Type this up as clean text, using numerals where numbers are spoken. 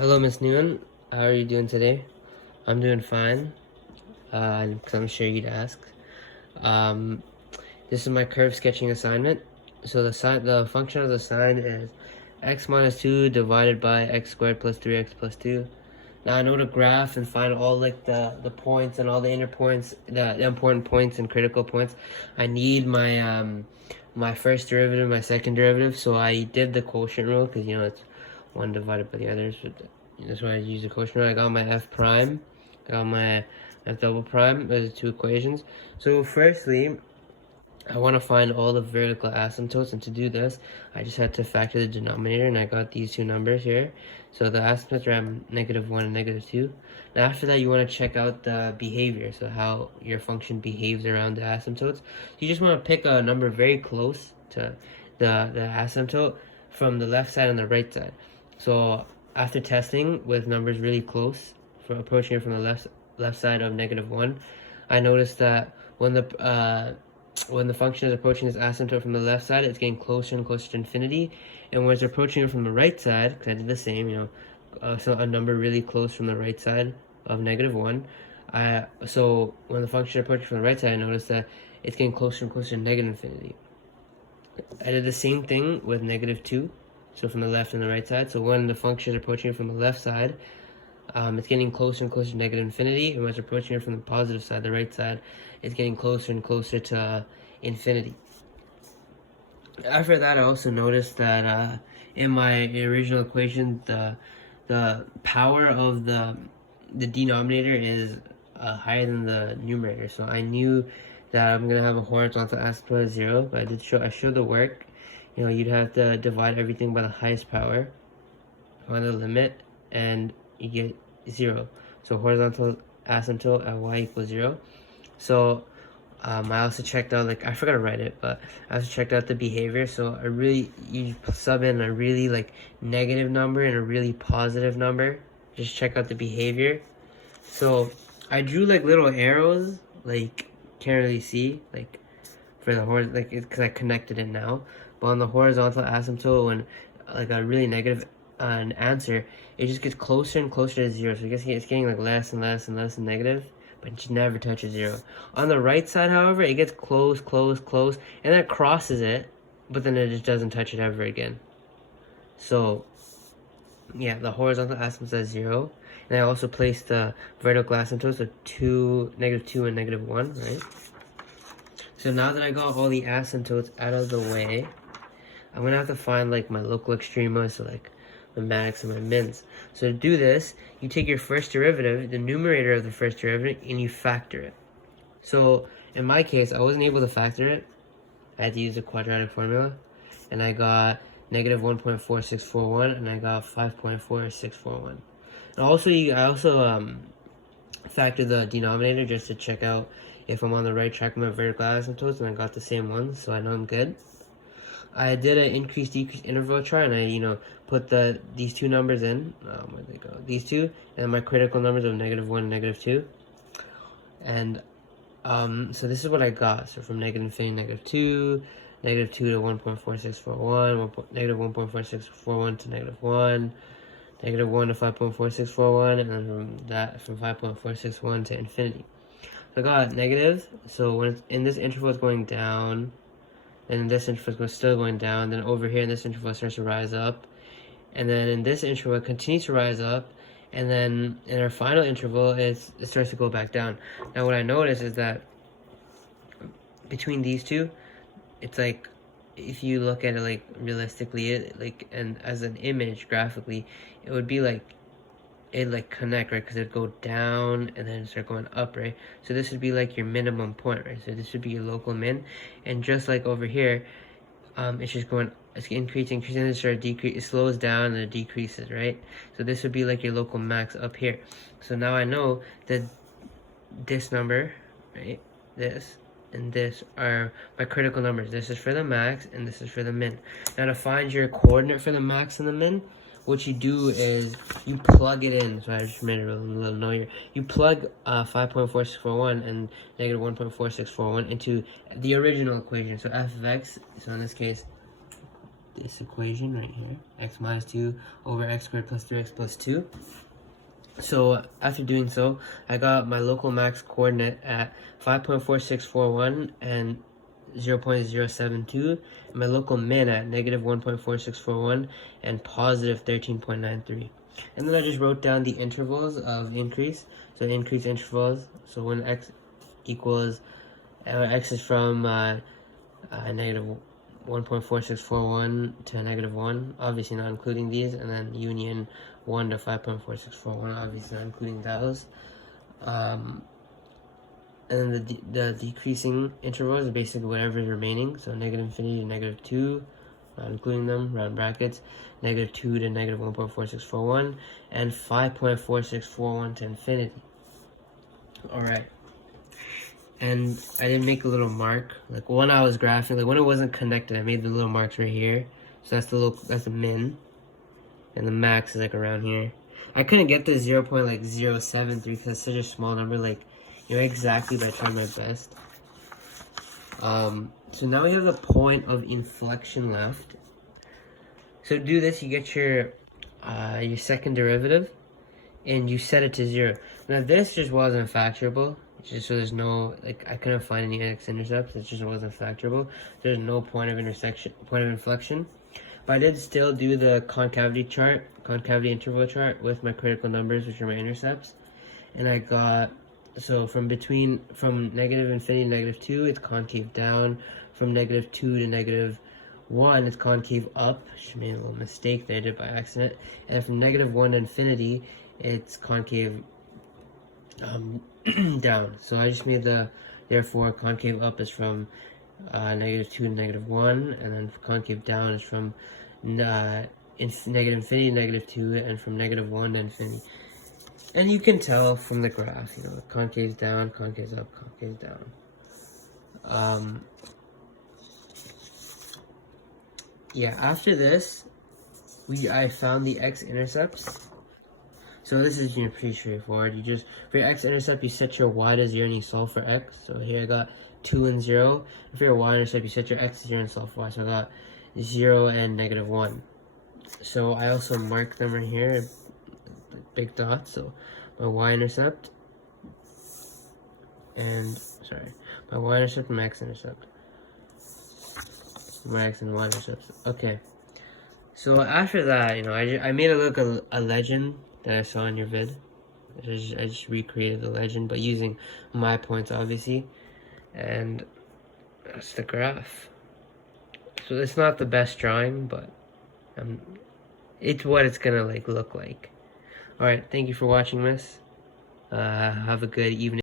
Hello, Miss Nguyen. How are you doing today? I'm doing fine. I'm sure you'd ask. Um, this is my curve sketching assignment. So the function of the sine is x minus 2 divided by x squared plus 3x plus 2. Now I know to graph and find all like the points and all the inner points, the important points and critical points. I need my first derivative, my second derivative. So I did the quotient rule because it's one divided by the other. So that's why I use the quotient rule. I got my f prime, got my f double prime. Those are two equations. So firstly, I want to find all the vertical asymptotes, and to do this, I just had to factor the denominator, and I got these two numbers here. So the asymptotes are at -1 and -2. Now after that, you want to check out the behavior, so how your function behaves around the asymptotes. You just want to pick a number very close to the asymptote from the left side and the right side. So after testing with numbers really close, for approaching it from the left side of -1, I noticed that when the function is approaching this asymptote from the left side, it's getting closer and closer to infinity. And when it's approaching it from the right side, because I did the same, so a number really close from the right side of -1. So when the function approaches from the right side, I noticed that it's getting closer and closer to negative infinity. I did the same thing with -2, so from the left and the right side. So when the function is approaching it from the left side, it's getting closer and closer to negative infinity, and when it's approaching it from the positive side, the right side, it's getting closer and closer to infinity. After that, I also noticed that in my original equation, the power of the denominator is higher than the numerator. So I knew that I'm gonna have a horizontal asymptote of 0, but I showed the work. You'd have to divide everything by the highest power, find the limit, and you get 0. So horizontal asymptote at y equals 0. So I also checked out, I forgot to write it, but I also checked out the behavior. So you sub in a really negative number and a really positive number. Just check out the behavior. So I drew little arrows, can't really see, for the horizontal, because I connected it now. But on the horizontal asymptote, when a really negative an answer, it just gets closer and closer to 0. So it's getting less and less and less and negative, but it just never touches 0. On the right side, however, it gets close, and then it crosses it, but then it just doesn't touch it ever again. So yeah, the horizontal asymptote is 0. And I also placed the vertical asymptotes, so -2 and -1, right? So now that I got all the asymptotes out of the way, I'm gonna have to find my local extrema, so my max and my mins. So to do this, you take your first derivative, the numerator of the first derivative, and you factor it. So in my case, I wasn't able to factor it. I had to use the quadratic formula, and I got -1.4641, and I got 5.4641. And also, I also factored the denominator just to check out if I'm on the right track with my vertical asymptotes, and I got the same one, so I know I'm good. I did an increase-decrease interval chart, and I put these two numbers in. Where'd they go? These two, and my critical numbers of -1 and -2. And so this is what I got. So from negative infinity to -2, to 1.4641, -1.4641 to -1, -1 to 5.4641, and then from 5.461 to infinity. So I got negative. So when it's in this interval, it's going down. And this interval is still going down. Then over here in this interval, it starts to rise up. And then in this interval, it continues to rise up. And then in our final interval, it starts to go back down. Now what I noticed is that between these two, it's if you look at it realistically, and as an image graphically, it would be it connect, right? Because it'd go down and then start going up, right? So this would be your minimum point, right? So this would be your local min, and just like over here, it's just it's increasing, and then start decrease. It slows down and it decreases, right? So this would be your local max up here. So now I know that this number, right, this and this are my critical numbers. This is for the max and this is for the min. Now to find your coordinate for the max and the min, what you do is you plug it in. So I just made it a little noisier. You plug 5.4641 and -1.4641 into the original equation. So f of x, so in this case, this equation right here, x minus 2 over x squared plus 3x plus 2. So after doing so, I got my local max coordinate at 5.4641 and 0.072, and my local min at negative 1.4641 and positive 13.93. And then I just wrote down the intervals of increase. So increase intervals, so when x equals, x is from negative 1.4641 to negative 1, obviously not including these, and then union 1 to 5.4641, obviously not including those. And then the decreasing intervals are basically whatever is remaining, so negative infinity to negative 2, not including them, round brackets, negative 2 to negative 1.4641, and 5.4641 to infinity. Alright. And I did make a little mark, like when I was graphing, like when it wasn't connected, I made the little marks right here. So that's the min, and the max is like around here. I couldn't get the 0.073 because it's such a small number, like, you know, exactly, but I tried my best. So now we have the point of inflection left. So to do this, you get your second derivative, and you set it to 0. Now this just wasn't factorable. Just so there's no, like, I couldn't find any x-intercepts. It just wasn't factorable. There's no point of inflection. But I did still do the concavity interval chart with my critical numbers, which are my intercepts. And I got, so from negative infinity to negative 2, it's concave down. From negative 2 to negative 1, it's concave up. Just made a little mistake there, I did by accident. And from negative 1 to infinity, it's concave down. So I just made therefore concave up is from negative 2 to negative 1, and then concave down is from negative infinity to negative 2, and from negative 1 to infinity. And you can tell from the graph, you know, concave's down, concave's up, concave's down. Yeah, after this, I found the x-intercepts. So this is, you know, pretty straightforward. You just, for your x-intercept, you set your y to 0 and you solve for x. So here I got 2 and 0. And for your y-intercept, you set your x to 0 and solve for y. So I got 0 and negative 1. So I also mark them right here, big dots. So my y-intercept, and, my y-intercept and my x-intercept. My x and y-intercepts. Okay. So after that, you know, I made a legend that I saw in your vid. I just recreated the legend, but using my points, obviously. And that's the graph. So it's not the best drawing, but it's what it's gonna look like. Alright, thank you for watching this. Have a good evening.